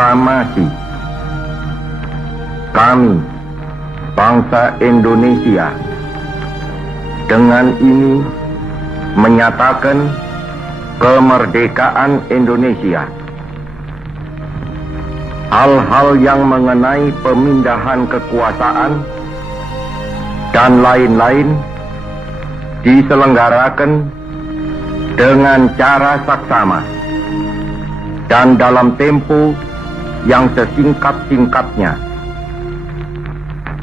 Proklamasi. Kami, bangsa Indonesia, dengan ini menyatakan kemerdekaan Indonesia. Hal-hal yang mengenai pemindahan kekuasaan dan lain-lain diselenggarakan dengan cara saksama dan dalam tempo yang sesingkat-singkatnya.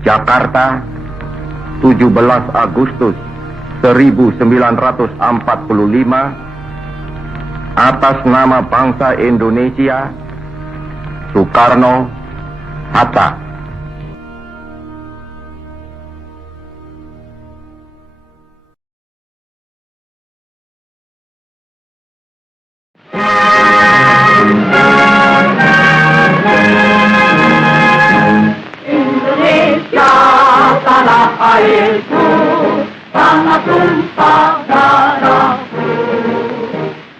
Jakarta, 17 Agustus 1945, atas nama bangsa Indonesia, Soekarno Hatta. Indonesia, tanah airku, tanah tumpah darahku.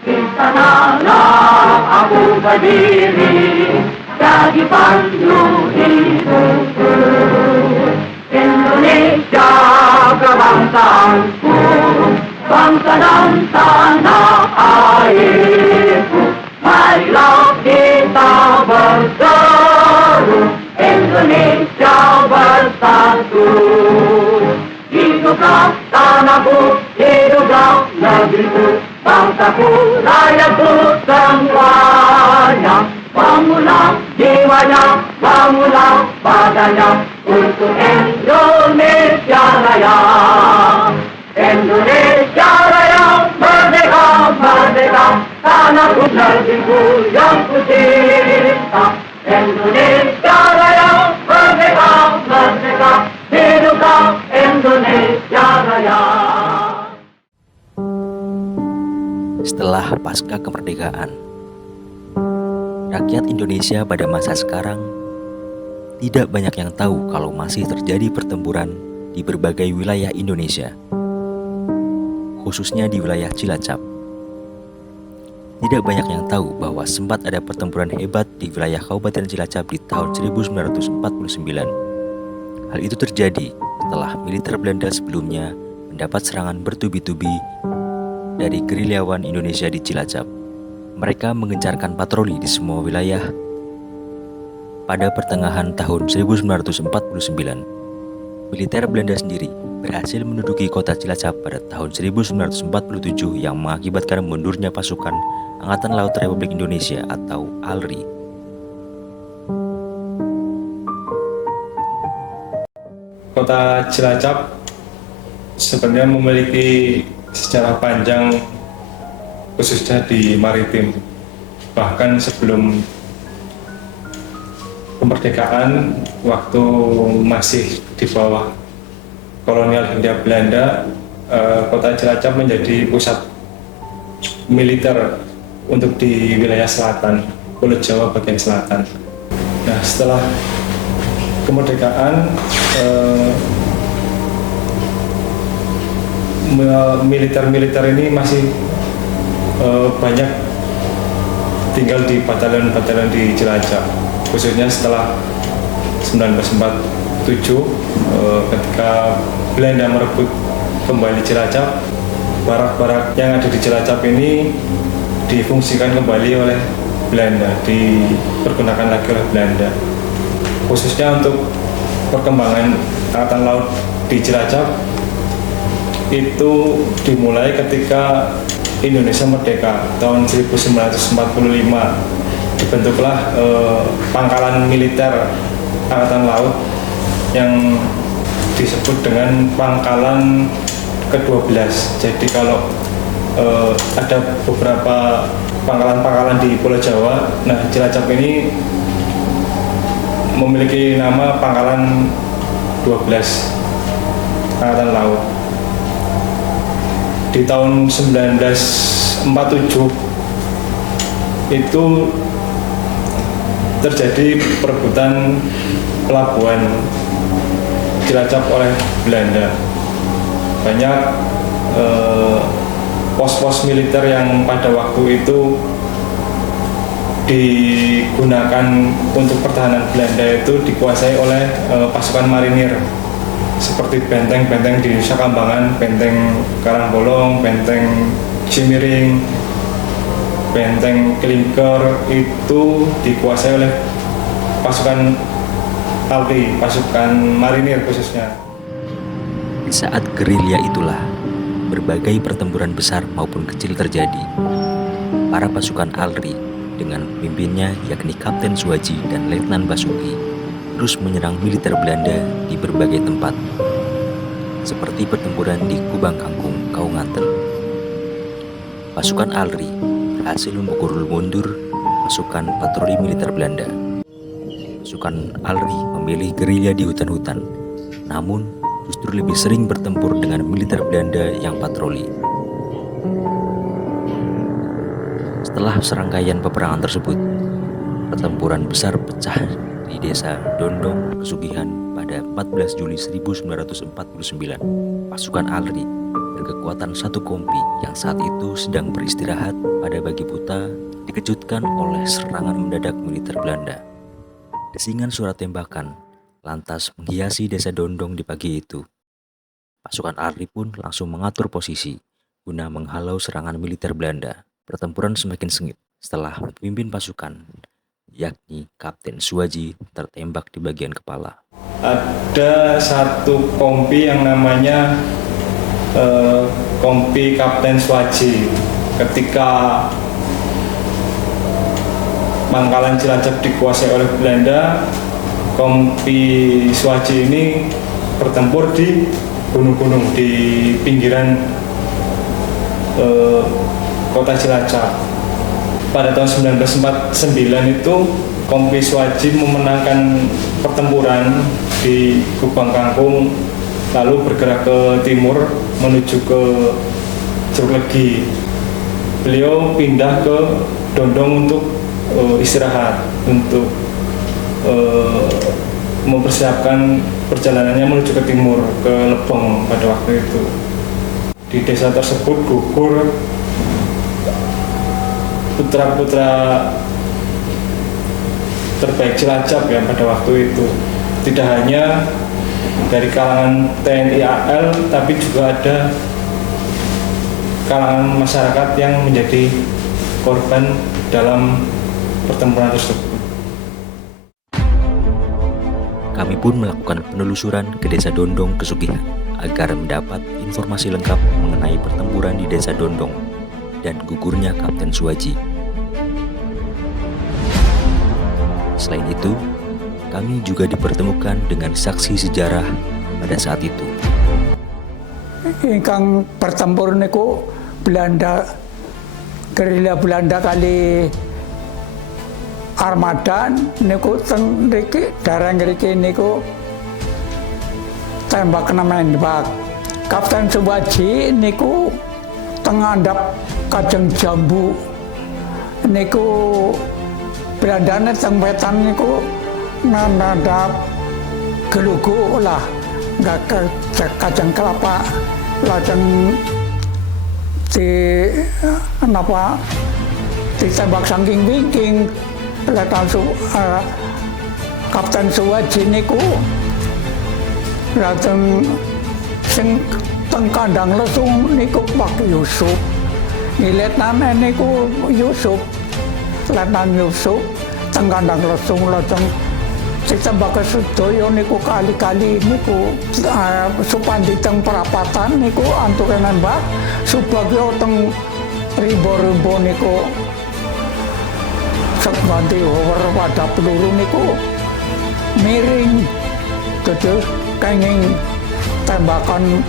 Di sanalah aku berdiri, jadi pandu hidupku. Indonesia kebangsaanku, bangsa dan tanah airku. Marilah kita berseru, Indonesia bersatu. Hiduplah tanahku, hiduplah negeriku, bangsaku, rakyatku semuanya. Bangunlah jiwanya, bangunlah badannya untuk Indonesia Raya. Indonesia Raya, merdeka, merdeka, tanahku, negeriku yang ku cinta. Indonesia Raya, merdeka, merdeka, hiduplah Indonesia Raya. Setelah pasca kemerdekaan, rakyat Indonesia pada masa sekarang tidak banyak yang tahu kalau masih terjadi pertempuran di berbagai wilayah Indonesia, khususnya di wilayah Cilacap. Tidak banyak yang tahu bahwa sempat ada pertempuran hebat di wilayah Kabupaten Cilacap di tahun 1949. Hal itu terjadi setelah militer Belanda sebelumnya mendapat serangan bertubi-tubi dari gerilyawan Indonesia di Cilacap. Mereka mengencarkan patroli di semua wilayah. Pada pertengahan tahun 1949, militer Belanda sendiri berhasil menduduki kota Cilacap pada tahun 1947 yang mengakibatkan mundurnya pasukan Angkatan Laut Republik Indonesia atau ALRI. Kota Cilacap sebenarnya memiliki sejarah panjang, khususnya di maritim. Bahkan sebelum kemerdekaan, waktu masih di bawah kolonial Hindia Belanda, kota Cilacap menjadi pusat militer untuk di wilayah selatan, Pulau Jawa bagian selatan. Nah, setelah kemerdekaan, militer-militer ini masih banyak tinggal di batalion-batalion di Cilacap, khususnya setelah 1947 ketika Belanda merebut kembali Cilacap. Barak-barak yang ada di Cilacap ini difungsikan kembali oleh Belanda, dipergunakan lagi oleh Belanda, khususnya untuk perkembangan Angkatan Laut di Cilacap. Itu dimulai ketika Indonesia merdeka tahun 1945. Dibentuklah pangkalan militer Angkatan Laut yang disebut dengan pangkalan ke-12. Jadi kalau ada beberapa pangkalan-pangkalan di Pulau Jawa, nah Cilacap ini memiliki nama pangkalan 12 Angkatan Laut. Di tahun 1947 itu terjadi perebutan pelabuhan Cilacap oleh Belanda. Banyak pos-pos militer yang pada waktu itu digunakan untuk pertahanan Belanda itu dikuasai oleh pasukan marinir seperti benteng-benteng di Nusa Kambangan, benteng Karangbolong, benteng Cimiring, benteng Klinker itu dikuasai oleh pasukan ALRI, pasukan marinir khususnya. Di saat gerilya itulah berbagai pertempuran besar maupun kecil terjadi. Para pasukan ALRI dengan pemimpinnya yakni Kapten Suwaji dan Letnan Basuki terus menyerang militer Belanda di berbagai tempat, seperti pertempuran di Kubang Kangkung, Kaunganten. Pasukan ALRI berhasil memukul mundur pasukan patroli militer Belanda. Pasukan ALRI memilih gerilya di hutan-hutan, namun justru lebih sering bertempur dengan militer Belanda yang patroli. Setelah serangkaian peperangan tersebut, pertempuran besar pecah di desa Dondong, Pesugihan pada 14 Juli 1949. Pasukan ALRI berkekuatan 1 kompi yang saat itu sedang beristirahat pada Bagi Buta dikejutkan oleh serangan mendadak militer Belanda. Desingan suara tembakan lantas menghiasi desa Dondong di pagi itu. Pasukan ALRI pun langsung mengatur posisi guna menghalau serangan militer Belanda. Pertempuran semakin sengit setelah pemimpin pasukan, yakni Kapten Suwaji, tertembak di bagian kepala. Ada 1 kompi yang namanya kompi Kapten Suwaji. Ketika Pangkalan Cilacap dikuasai oleh Belanda, kompi Suwaji ini bertempur di gunung-gunung di pinggiran kota Cilacap. Pada tahun 1949 itu kompi Suwaji memenangkan pertempuran di Kubang Kangkung, lalu bergerak ke timur menuju ke Curug Legi. Beliau pindah ke Dondong untuk istirahat, untuk mempersiapkan perjalanannya menuju ke timur, ke Lebong pada waktu itu. Di desa tersebut gugur putra-putra terbaik Cilacap ya pada waktu itu. Tidak hanya dari kalangan TNI AL, tapi juga ada kalangan masyarakat yang menjadi korban dalam pertempuran tersebut. Kami pun melakukan penelusuran ke desa Dondong, Pesugihan agar mendapat informasi lengkap mengenai pertempuran di desa Dondong dan gugurnya Kapten Suwaji. Selain itu, kami juga dipertemukan dengan saksi sejarah pada saat itu. Ingkang bertempur niku Belanda, gerilya Belanda kali armada niku teng mriki darah mriki niku tembak nembak. Kapten Suwaji niku tengandap Kajeng Jambu niku Belandane teng wetan niku nandap Gelugu lah nggak Kajeng Kelapa lajeng di napa ditembak saking wingking Kapten Suwaji niku lajeng sing teng kandang lesung niku Pak Yusuf. Letnan niku Yusuf, Letnan Yusuf teng kandang lesung lajeng ditembak sedaya niku kali-kali niku Supandi teng perapatan niku antuk nembak, Subagyo teng rimbo-rimbo niku Supandi over pada peluru niku miring terus kenging tembakan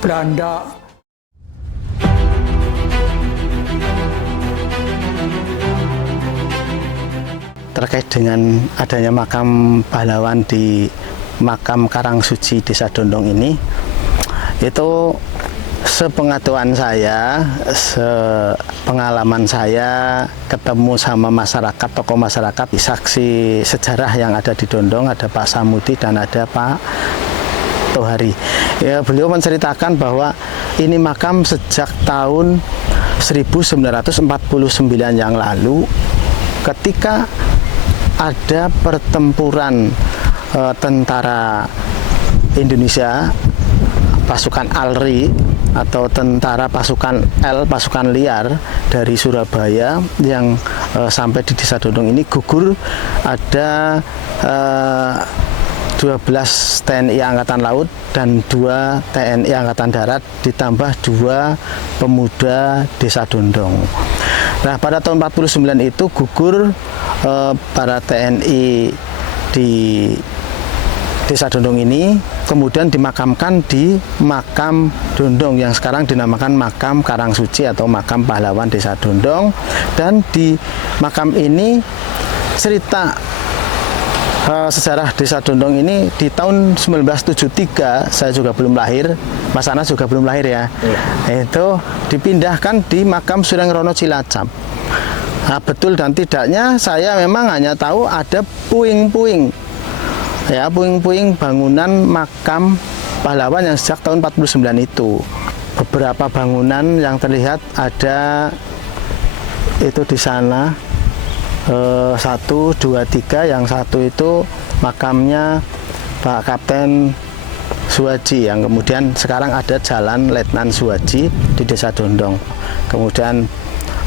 Belanda. Terkait dengan adanya makam pahlawan di makam Karangsuci Desa Dondong ini, itu sepengetahuan saya, sepengalaman saya ketemu sama masyarakat, tokoh masyarakat, saksi sejarah yang ada di Dondong, ada Pak Samudi dan ada Pak Tohari. Ya, beliau menceritakan bahwa ini makam sejak tahun 1949 yang lalu ketika ada pertempuran tentara Indonesia, pasukan ALRI atau tentara pasukan L, pasukan liar dari Surabaya yang sampai di Desa Dondong ini gugur. Ada 12 TNI Angkatan Laut dan 2 TNI Angkatan Darat ditambah 2 pemuda Desa Dondong. Nah, pada tahun 49 itu gugur para TNI di Desa Dondong ini, kemudian dimakamkan di makam Dondong yang sekarang dinamakan makam Karangsuci atau makam pahlawan Desa Dondong. Dan di makam ini cerita sejarah Desa Dondong ini di tahun 1973, saya juga belum lahir, Mas Anas juga belum lahir ya, itu dipindahkan di makam Surengrono Cilacap. Nah, betul dan tidaknya saya memang hanya tahu ada puing-puing, ya, puing-puing bangunan makam pahlawan yang sejak tahun 49 itu. Beberapa bangunan yang terlihat ada itu di sana, 1, 2, 3, yang satu itu makamnya Pak Kapten Suwaji yang kemudian sekarang ada Jalan Letnan Suwaji di Desa Dondong. Kemudian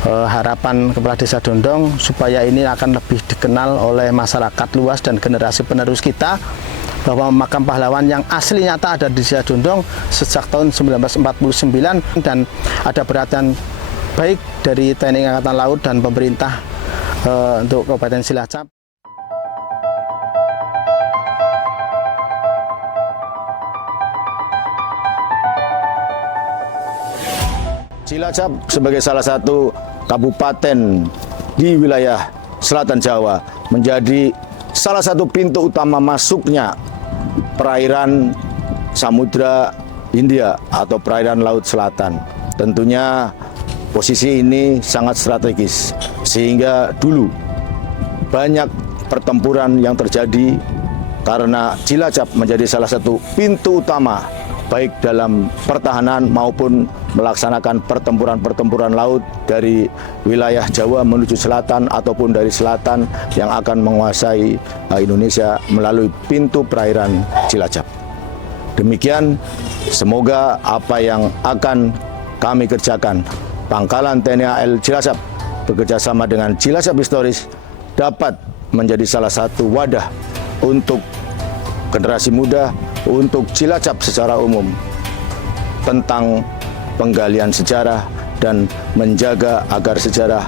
harapan Kepala Desa Dondong supaya ini akan lebih dikenal oleh masyarakat luas dan generasi penerus kita, bahwa makam pahlawan yang asli nyata ada di Desa Dondong sejak tahun 1949, dan ada perhatian baik dari TNI Angkatan Laut dan pemerintah untuk Kabupaten Cilacap. Cilacap sebagai salah satu kabupaten di wilayah selatan Jawa menjadi salah satu pintu utama masuknya perairan Samudra Hindia atau perairan Laut Selatan. Tentunya posisi ini sangat strategis sehingga dulu banyak pertempuran yang terjadi karena Cilacap menjadi salah satu pintu utama baik dalam pertahanan maupun melaksanakan pertempuran-pertempuran laut dari wilayah Jawa menuju selatan ataupun dari selatan yang akan menguasai Indonesia melalui pintu perairan Cilacap. Demikian, semoga apa yang akan kami kerjakan, Pangkalan TNI AL Cilacap bekerjasama dengan Cilacap Historis, dapat menjadi salah satu wadah untuk generasi muda, untuk Cilacap secara umum, tentang penggalian sejarah dan menjaga agar sejarah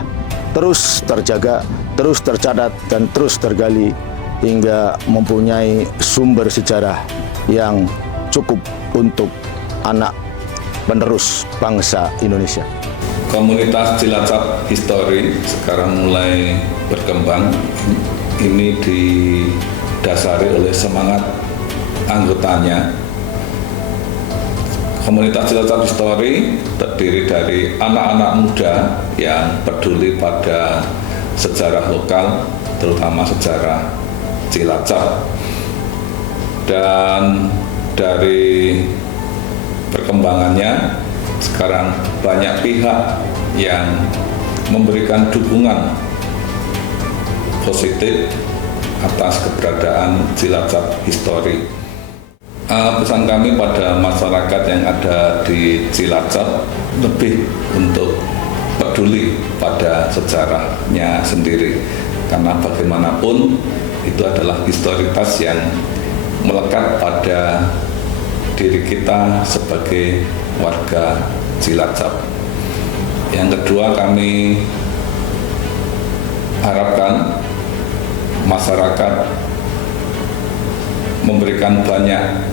terus terjaga, terus tercatat, dan terus tergali hingga mempunyai sumber sejarah yang cukup untuk anak penerus bangsa Indonesia. Komunitas Cilacap History sekarang mulai berkembang. Ini didasari oleh semangat anggotanya. Komunitas Cilacap History terdiri dari anak-anak muda yang peduli pada sejarah lokal, terutama sejarah Cilacap. Dan dari perkembangannya, sekarang banyak pihak yang memberikan dukungan positif atas keberadaan Cilacap History. Pesan kami pada masyarakat yang ada di Cilacap lebih untuk peduli pada sejarahnya sendiri, karena bagaimanapun itu adalah historitas yang melekat pada diri kita sebagai warga Cilacap. Yang kedua, kami harapkan masyarakat memberikan banyak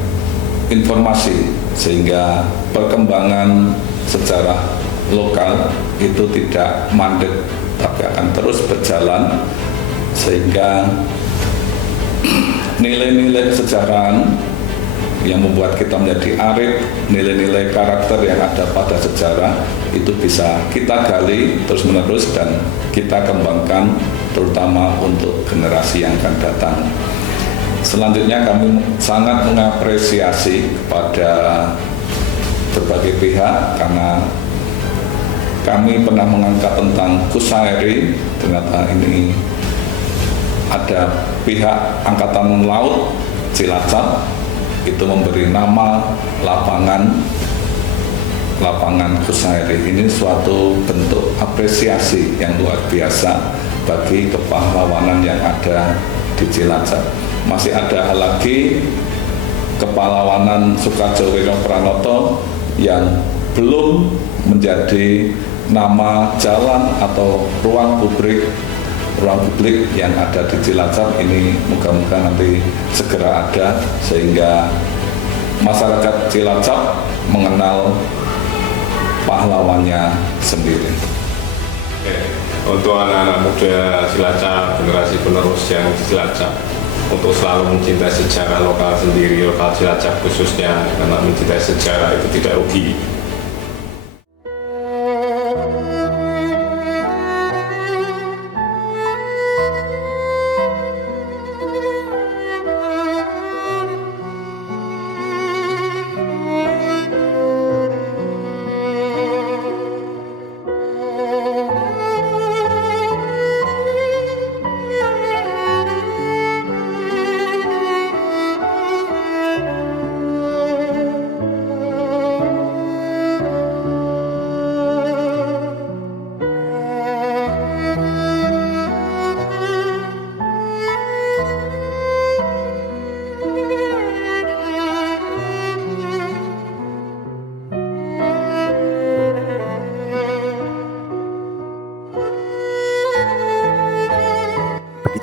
informasi sehingga perkembangan sejarah lokal itu tidak mandek tapi akan terus berjalan, sehingga nilai-nilai kesejarahan yang membuat kita menjadi arif, nilai-nilai karakter yang ada pada sejarah itu bisa kita gali terus-menerus dan kita kembangkan, terutama untuk generasi yang akan datang. Selanjutnya, kami sangat mengapresiasi kepada berbagai pihak karena kami pernah mengangkat tentang Kusairi, ternyata ini ada pihak Angkatan Laut Cilacap itu memberi nama lapangan Kusairi. Ini suatu bentuk apresiasi yang luar biasa bagi kepahlawanan yang ada di Cilacap. Masih ada hal lagi, kepahlawanan Soekardjo Wiryo Pranoto yang belum menjadi nama jalan atau ruang publik yang ada di Cilacap. Ini moga-moga nanti segera ada sehingga masyarakat Cilacap mengenal pahlawannya sendiri. Untuk anak-anak muda Cilacap, generasi penerus yang di Cilacap, untuk selalu mencintai sejarah lokal sendiri, lokal Cilacap khususnya, karena mencintai sejarah itu tidak rugi.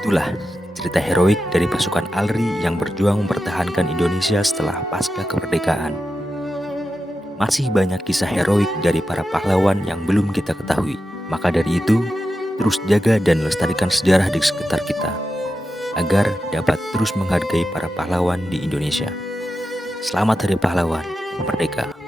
Itulah cerita heroik dari pasukan ALRI yang berjuang mempertahankan Indonesia setelah pasca kemerdekaan. Masih banyak kisah heroik dari para pahlawan yang belum kita ketahui. Maka dari itu, terus jaga dan lestarikan sejarah di sekitar kita, agar dapat terus menghargai para pahlawan di Indonesia. Selamat Hari Pahlawan Merdeka!